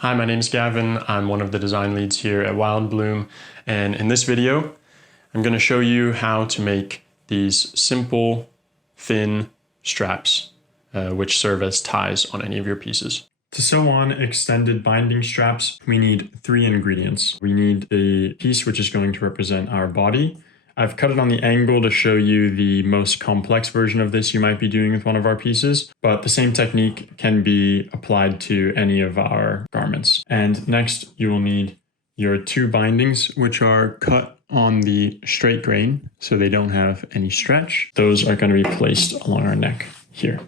Hi, my name is Gavin. I'm one of the design leads here at Wildebloom, and in this video, I'm going to show you how to make these simple, thin straps, which serve as ties on any of your pieces. To sew on extended binding straps, we need 3 ingredients. We need a piece which is going to represent our body. I've cut it on the angle to show you the most complex version of this you might be doing with one of our pieces, but the same technique can be applied to any of our garments. And next, you will need your 2 bindings, which are cut on the straight grain, so they don't have any stretch. Those are going to be placed along our neck here.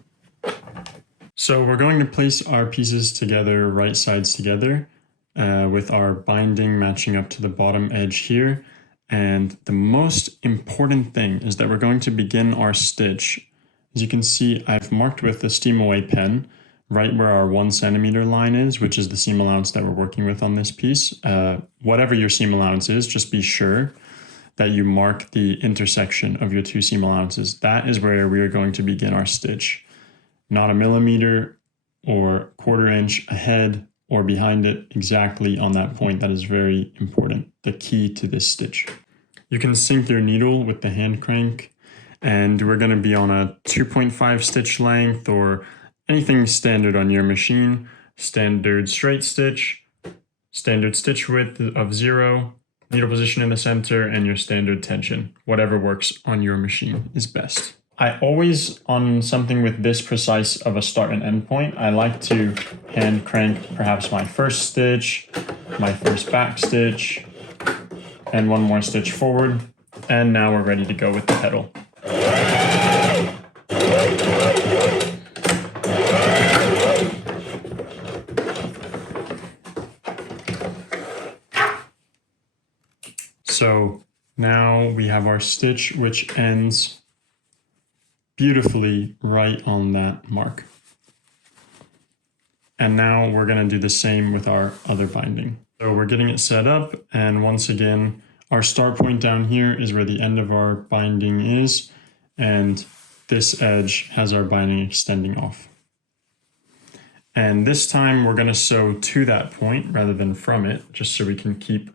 So we're going to place our pieces together, right sides together, with our binding matching up to the bottom edge here. And the most important thing is that we're going to begin our stitch. As you can see, I've marked with the steam away pen right where our 1 centimeter line is, which is the seam allowance that we're working with on this piece. Whatever your seam allowance is, just be sure that you mark the intersection of your 2 seam allowances. That is where we are going to begin our stitch. Not a millimeter or 1/4 inch ahead or behind it, exactly on that point. That is very important, the key to this stitch. You can sink your needle with the hand crank, and we're going to be on a 2.5 stitch length or anything standard on your machine. Standard straight stitch, standard stitch width of 0, needle position in the center, and your standard tension. Whatever works on your machine is best. I always, on something with this precise of a start and end point, I like to hand crank perhaps my first stitch, my first back stitch, and 1 more stitch forward. And now we're ready to go with the pedal. So now we have our stitch, which ends beautifully right on that mark. And now we're going to do the same with our other binding. So we're getting it set up, and once again, our start point down here is where the end of our binding is, and this edge has our binding extending off. And this time we're going to sew to that point rather than from it, just so we can keep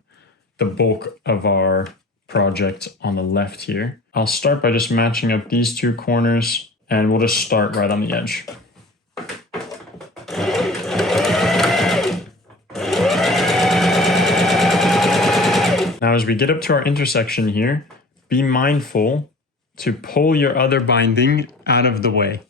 the bulk of our project on the left here. I'll start by just matching up these 2 corners, and we'll just start right on the edge. Now as we get up to our intersection here, be mindful to pull your other binding out of the way,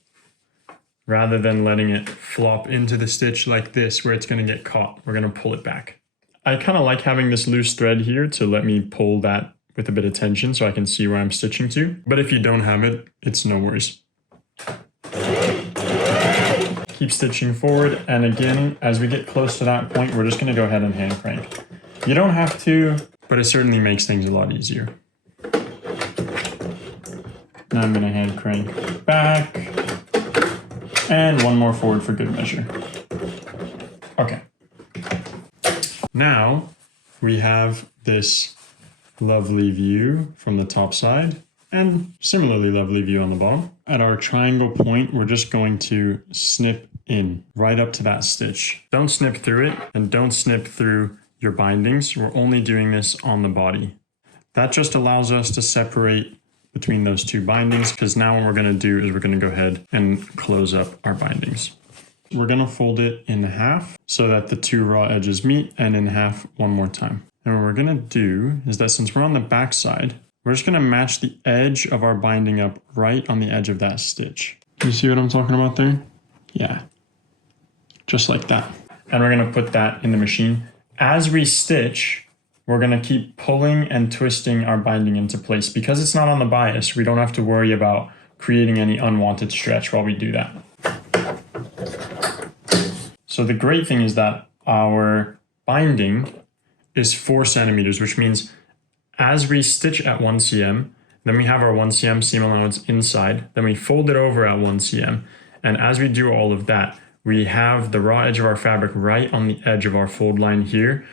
rather than letting it flop into the stitch like this where it's going to get caught. We're going to pull it back. I kind of like having this loose thread here to let me pull that with a bit of tension so I can see where I'm stitching to. But if you don't have it, it's no worries. Keep stitching forward, and again, as we get close to that point, we're just going to go ahead and hand crank. You don't have to, but it certainly makes things a lot easier. Now I'm going to hand crank back, and 1 more forward for good measure. Okay. Now we have this lovely view from the top side, and similarly lovely view on the bottom. At our triangle point, we're just going to snip in right up to that stitch. Don't snip through it, and don't snip through your bindings. We're only doing this on the body. That just allows us to separate between those 2 bindings, because now what we're going to do is we're going to go ahead and close up our bindings. We're going to fold it in half so that the 2 raw edges meet, and in half 1 more time. And what we're going to do is that since we're on the back side, we're just going to match the edge of our binding up right on the edge of that stitch. You see what I'm talking about there? Yeah, just like that. And we're going to put that in the machine. As we stitch, we're going to keep pulling and twisting our binding into place. Because it's not on the bias, we don't have to worry about creating any unwanted stretch while we do that. So the great thing is that our binding is 4 centimeters, which means as we stitch at 1 cm, then we have our 1 cm seam allowance inside, then we fold it over at 1 cm, and as we do all of that, we have the raw edge of our fabric right on the edge of our fold line here,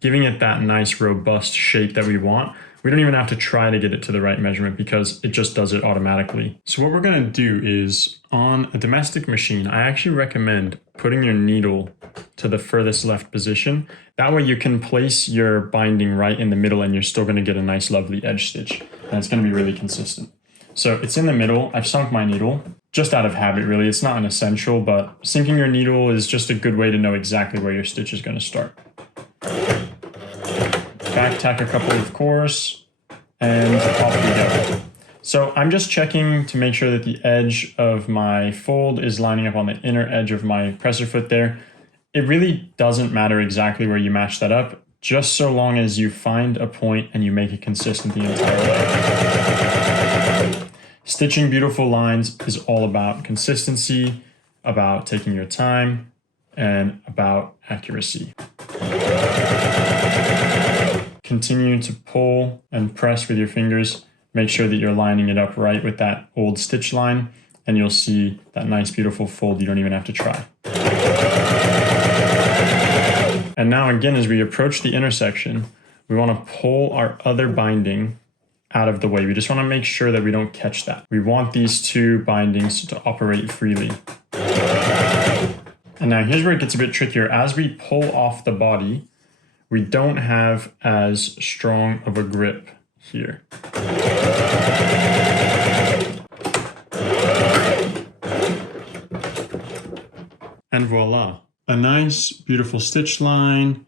giving it that nice robust shape that we want. We don't even have to try to get it to the right measurement because it just does it automatically. So what we're going to do is, on a domestic machine, I actually recommend putting your needle to to the furthest left position. That way you can place your binding right in the middle and you're still going to get a nice lovely edge stitch. And it's going to be really consistent. So it's in the middle. I've sunk my needle just out of habit really. It's not an essential, but sinking your needle is just a good way to know exactly where your stitch is going to start. Back tack a couple of course and off we go. So I'm just checking to make sure that the edge of my fold is lining up on the inner edge of my presser foot there. It really doesn't matter exactly where you match that up, just so long as you find a point and you make it consistent the entire way. Stitching beautiful lines is all about consistency, about taking your time, and about accuracy. Continue to pull and press with your fingers. Make sure that you're lining it up right with that old stitch line, and you'll see that nice, beautiful fold you don't even have to try. And now again, as we approach the intersection, we want to pull our other binding out of the way. We just want to make sure that we don't catch that. We want these two bindings to operate freely. And now here's where it gets a bit trickier. As we pull off the body, we don't have as strong of a grip here. And voila, a nice, beautiful stitch line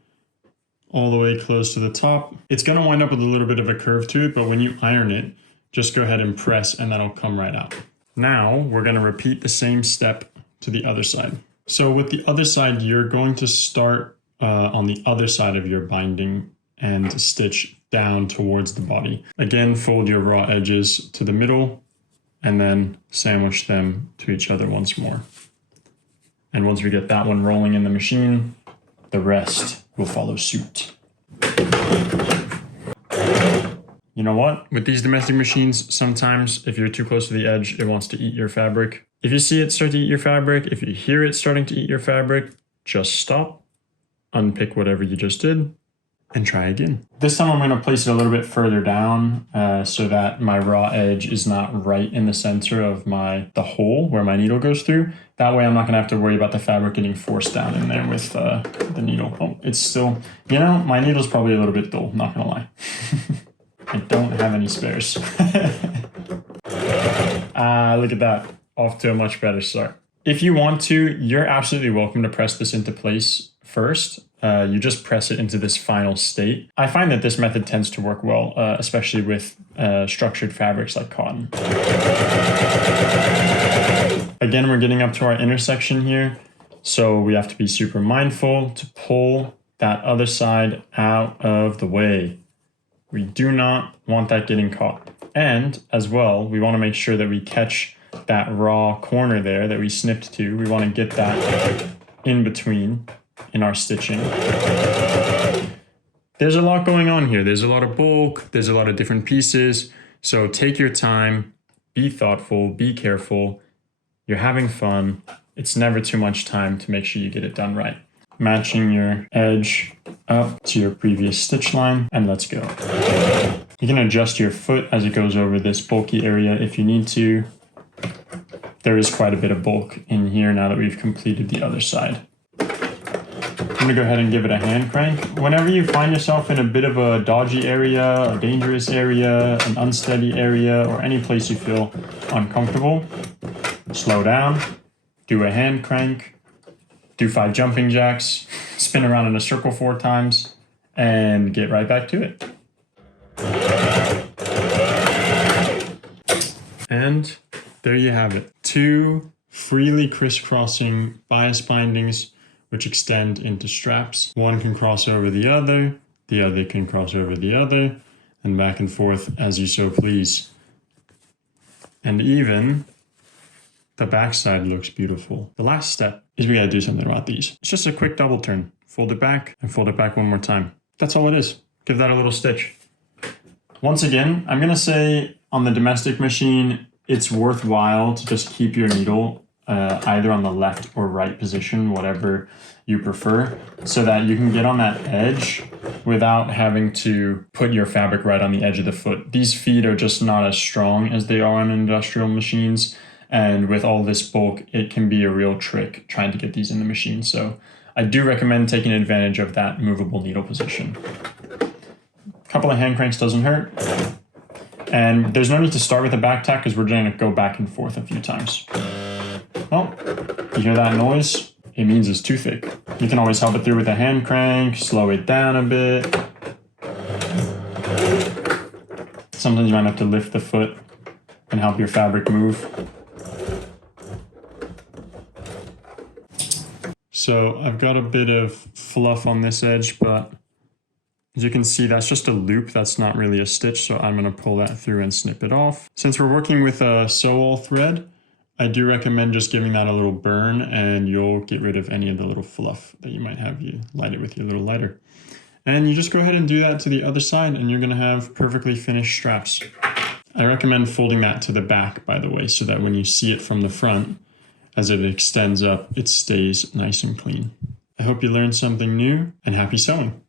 all the way close to the top. It's going to wind up with a little bit of a curve to it, but when you iron it, just go ahead and press and that'll come right out. Now we're going to repeat the same step to the other side. So with the other side, you're going to start on the other side of your binding and stitch down towards the body. Again, fold your raw edges to the middle and then sandwich them to each other once more. And once we get that one rolling in the machine, the rest will follow suit. You know what? With these domestic machines, sometimes if you're too close to the edge, it wants to eat your fabric. If you see it start to eat your fabric, if you hear it starting to eat your fabric, just stop, unpick whatever you just did, and try again. This time I'm going to place it a little bit further down so that my raw edge is not right in the center of the hole where my needle goes through. That way I'm not going to have to worry about the fabric getting forced down in there with the needle. Oh, it's still, you know, my needle's probably a little bit dull, not going to lie. I don't have any spares. Look at that. Off to a much better start. If you want to, you're absolutely welcome to press this into place first. You just press it into this final state. I find that this method tends to work well, especially with structured fabrics like cotton. Again, we're getting up to our intersection here, so we have to be super mindful to pull that other side out of the way. We do not want that getting caught. And as well, we want to make sure that we catch that raw corner there that we snipped to. We want to get that in between in our stitching. There's a lot going on here. There's a lot of bulk, there's a lot of different pieces. So take your time, be thoughtful, be careful. You're having fun. It's never too much time to make sure you get it done right. Matching your edge up to your previous stitch line, and let's go. You can adjust your foot as it goes over this bulky area if you need to. There is quite a bit of bulk in here now that we've completed the other side. I'm going to go ahead and give it a hand crank. Whenever you find yourself in a bit of a dodgy area, a dangerous area, an unsteady area, or any place you feel uncomfortable, slow down, do a hand crank, do 5 jumping jacks, spin around in a circle 4 times, and get right back to it. And there you have it. 2 freely crisscrossing bias bindings which extend into straps. One can cross over the other can cross over the other, and back and forth as you so please. And even the backside looks beautiful. The last step is we gotta do something about these. It's just a quick double turn. Fold it back and fold it back one more time. That's all it is. Give that a little stitch. Once again, I'm gonna say on the domestic machine, it's worthwhile to just keep your needle either on the left or right position, whatever you prefer, so that you can get on that edge without having to put your fabric right on the edge of the foot. These feet are just not as strong as they are on industrial machines, And with all this bulk, it can be a real trick trying to get these in the machine. So I do recommend taking advantage of that movable needle position. A couple of hand cranks doesn't hurt. And there's no need to start with a back tack because we're going to go back and forth a few times. Well, you hear that noise? It means it's too thick. You can always help it through with a hand crank, slow it down a bit. Sometimes you might have to lift the foot and help your fabric move. So I've got a bit of fluff on this edge, but as you can see, that's just a loop. That's not really a stitch, so I'm going to pull that through and snip it off. Since we're working with a sew-all thread, I do recommend just giving that a little burn, and you'll get rid of any of the little fluff that you might have. You light it with your little lighter. And you just go ahead and do that to the other side, and you're going to have perfectly finished straps. I recommend folding that to the back, by the way, so that when you see it from the front, as it extends up, it stays nice and clean. I hope you learned something new, and happy sewing!